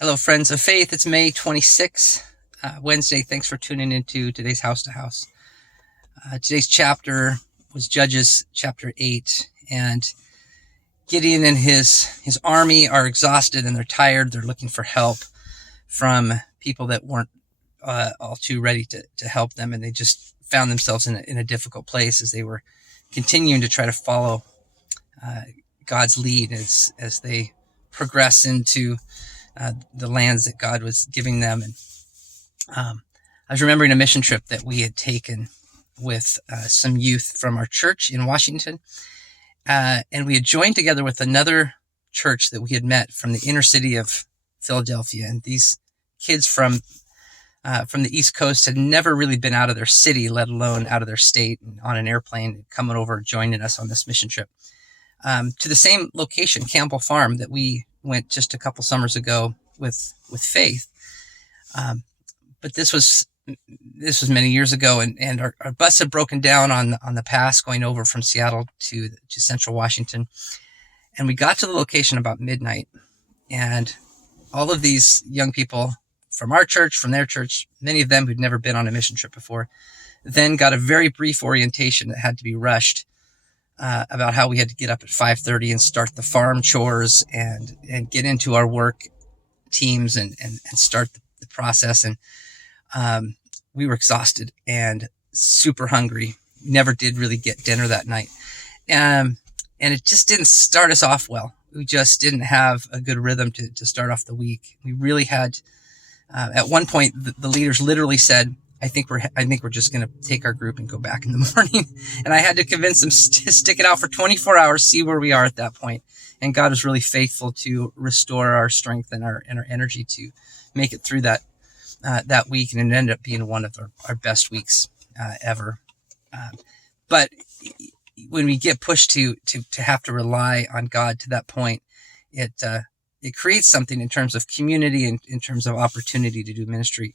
Hello, friends of faith. It's May 26th, Wednesday. Thanks for tuning into today's House to House. Today's chapter was Judges chapter 8, and Gideon and his army are exhausted and they're tired. They're looking for help from people that weren't all too ready to help them, and they just found themselves in a difficult place as they were continuing to try to follow God's lead as they progress into the lands that God was giving them. And I was remembering a mission trip that we had taken with some youth from our church in Washington. And we had joined together with another church that we had met from the inner city of Philadelphia. And these kids from the East Coast had never really been out of their city, let alone out of their state, and on an airplane coming over, joining us on this mission trip to the same location, Campbell Farm, that we went just a couple summers ago with Faith. But this was many years ago, and our bus had broken down on the pass going over from Seattle to Central Washington. And we got to the location about midnight, and all of these young people from our church, from their church, many of them who'd never been on a mission trip before, then got a very brief orientation that had to be rushed about how we had to get up at 5:30 and start the farm chores and get into our work teams and start the process. And we were exhausted and super hungry. We never did really get dinner that night. And it just didn't start us off well. We just didn't have a good rhythm to start off the week. We really had, at one point, the leaders literally said, I think we're just going to take our group and go back in the morning. And I had to convince them to stick it out for 24 hours, see where we are at that point. And God was really faithful to restore our strength and our energy to make it through that week. And it ended up being one of our best weeks ever. But when we get pushed to have to rely on God to that point, it creates something in terms of community and in terms of opportunity to do ministry.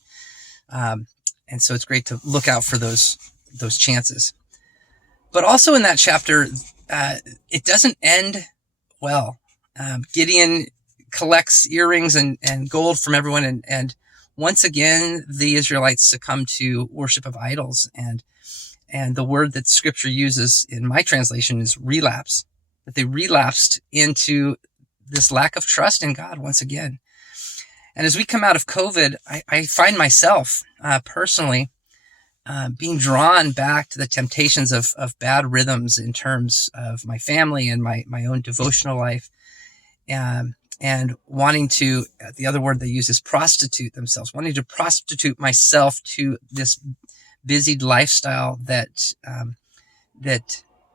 And so it's great to look out for those chances. But also in that chapter, it doesn't end well. Gideon collects earrings and gold from everyone. And once again, the Israelites succumb to worship of idols. And the word that scripture uses in my translation is relapse, that they relapsed into this lack of trust in God once again. And as we come out of COVID, I find myself personally being drawn back to the temptations of bad rhythms in terms of my family and my own devotional life, and wanting to, the other word they use is prostitute themselves, wanting to prostitute myself to this busied lifestyle that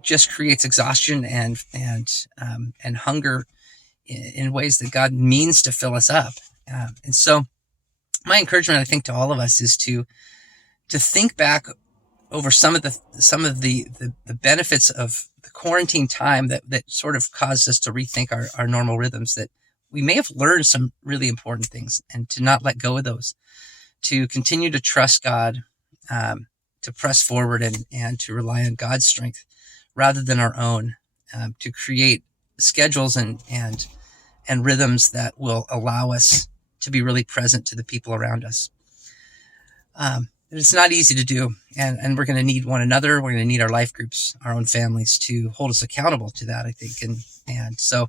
just creates exhaustion and hunger in ways that God means to fill us up. And so my encouragement, I think, to all of us is to think back over some of the benefits of the quarantine time that sort of caused us to rethink our normal rhythms, that we may have learned some really important things, and to not let go of those, to continue to trust God, to press forward and to rely on God's strength rather than our own, to create schedules and rhythms that will allow us to be really present to the people around us. It's not easy to do, and we're going to need one another. We're going to need our life groups, our own families, to hold us accountable to that, I think. And so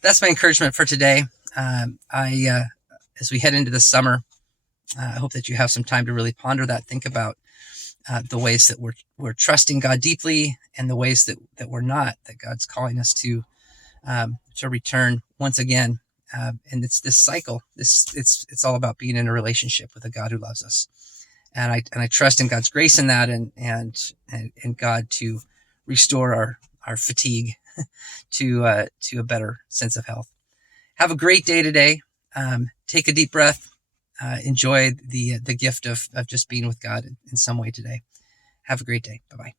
that's my encouragement for today. As we head into the summer, I hope that you have some time to really ponder that, think about the ways that we're trusting God deeply, and the ways that we're not, that God's calling us to return once again. And it's this cycle. It's all about being in a relationship with a God who loves us, and I trust in God's grace in that, and God to restore our fatigue to a better sense of health. Have a great day today. Take a deep breath. Enjoy the gift of just being with God in some way today. Have a great day. Bye-bye.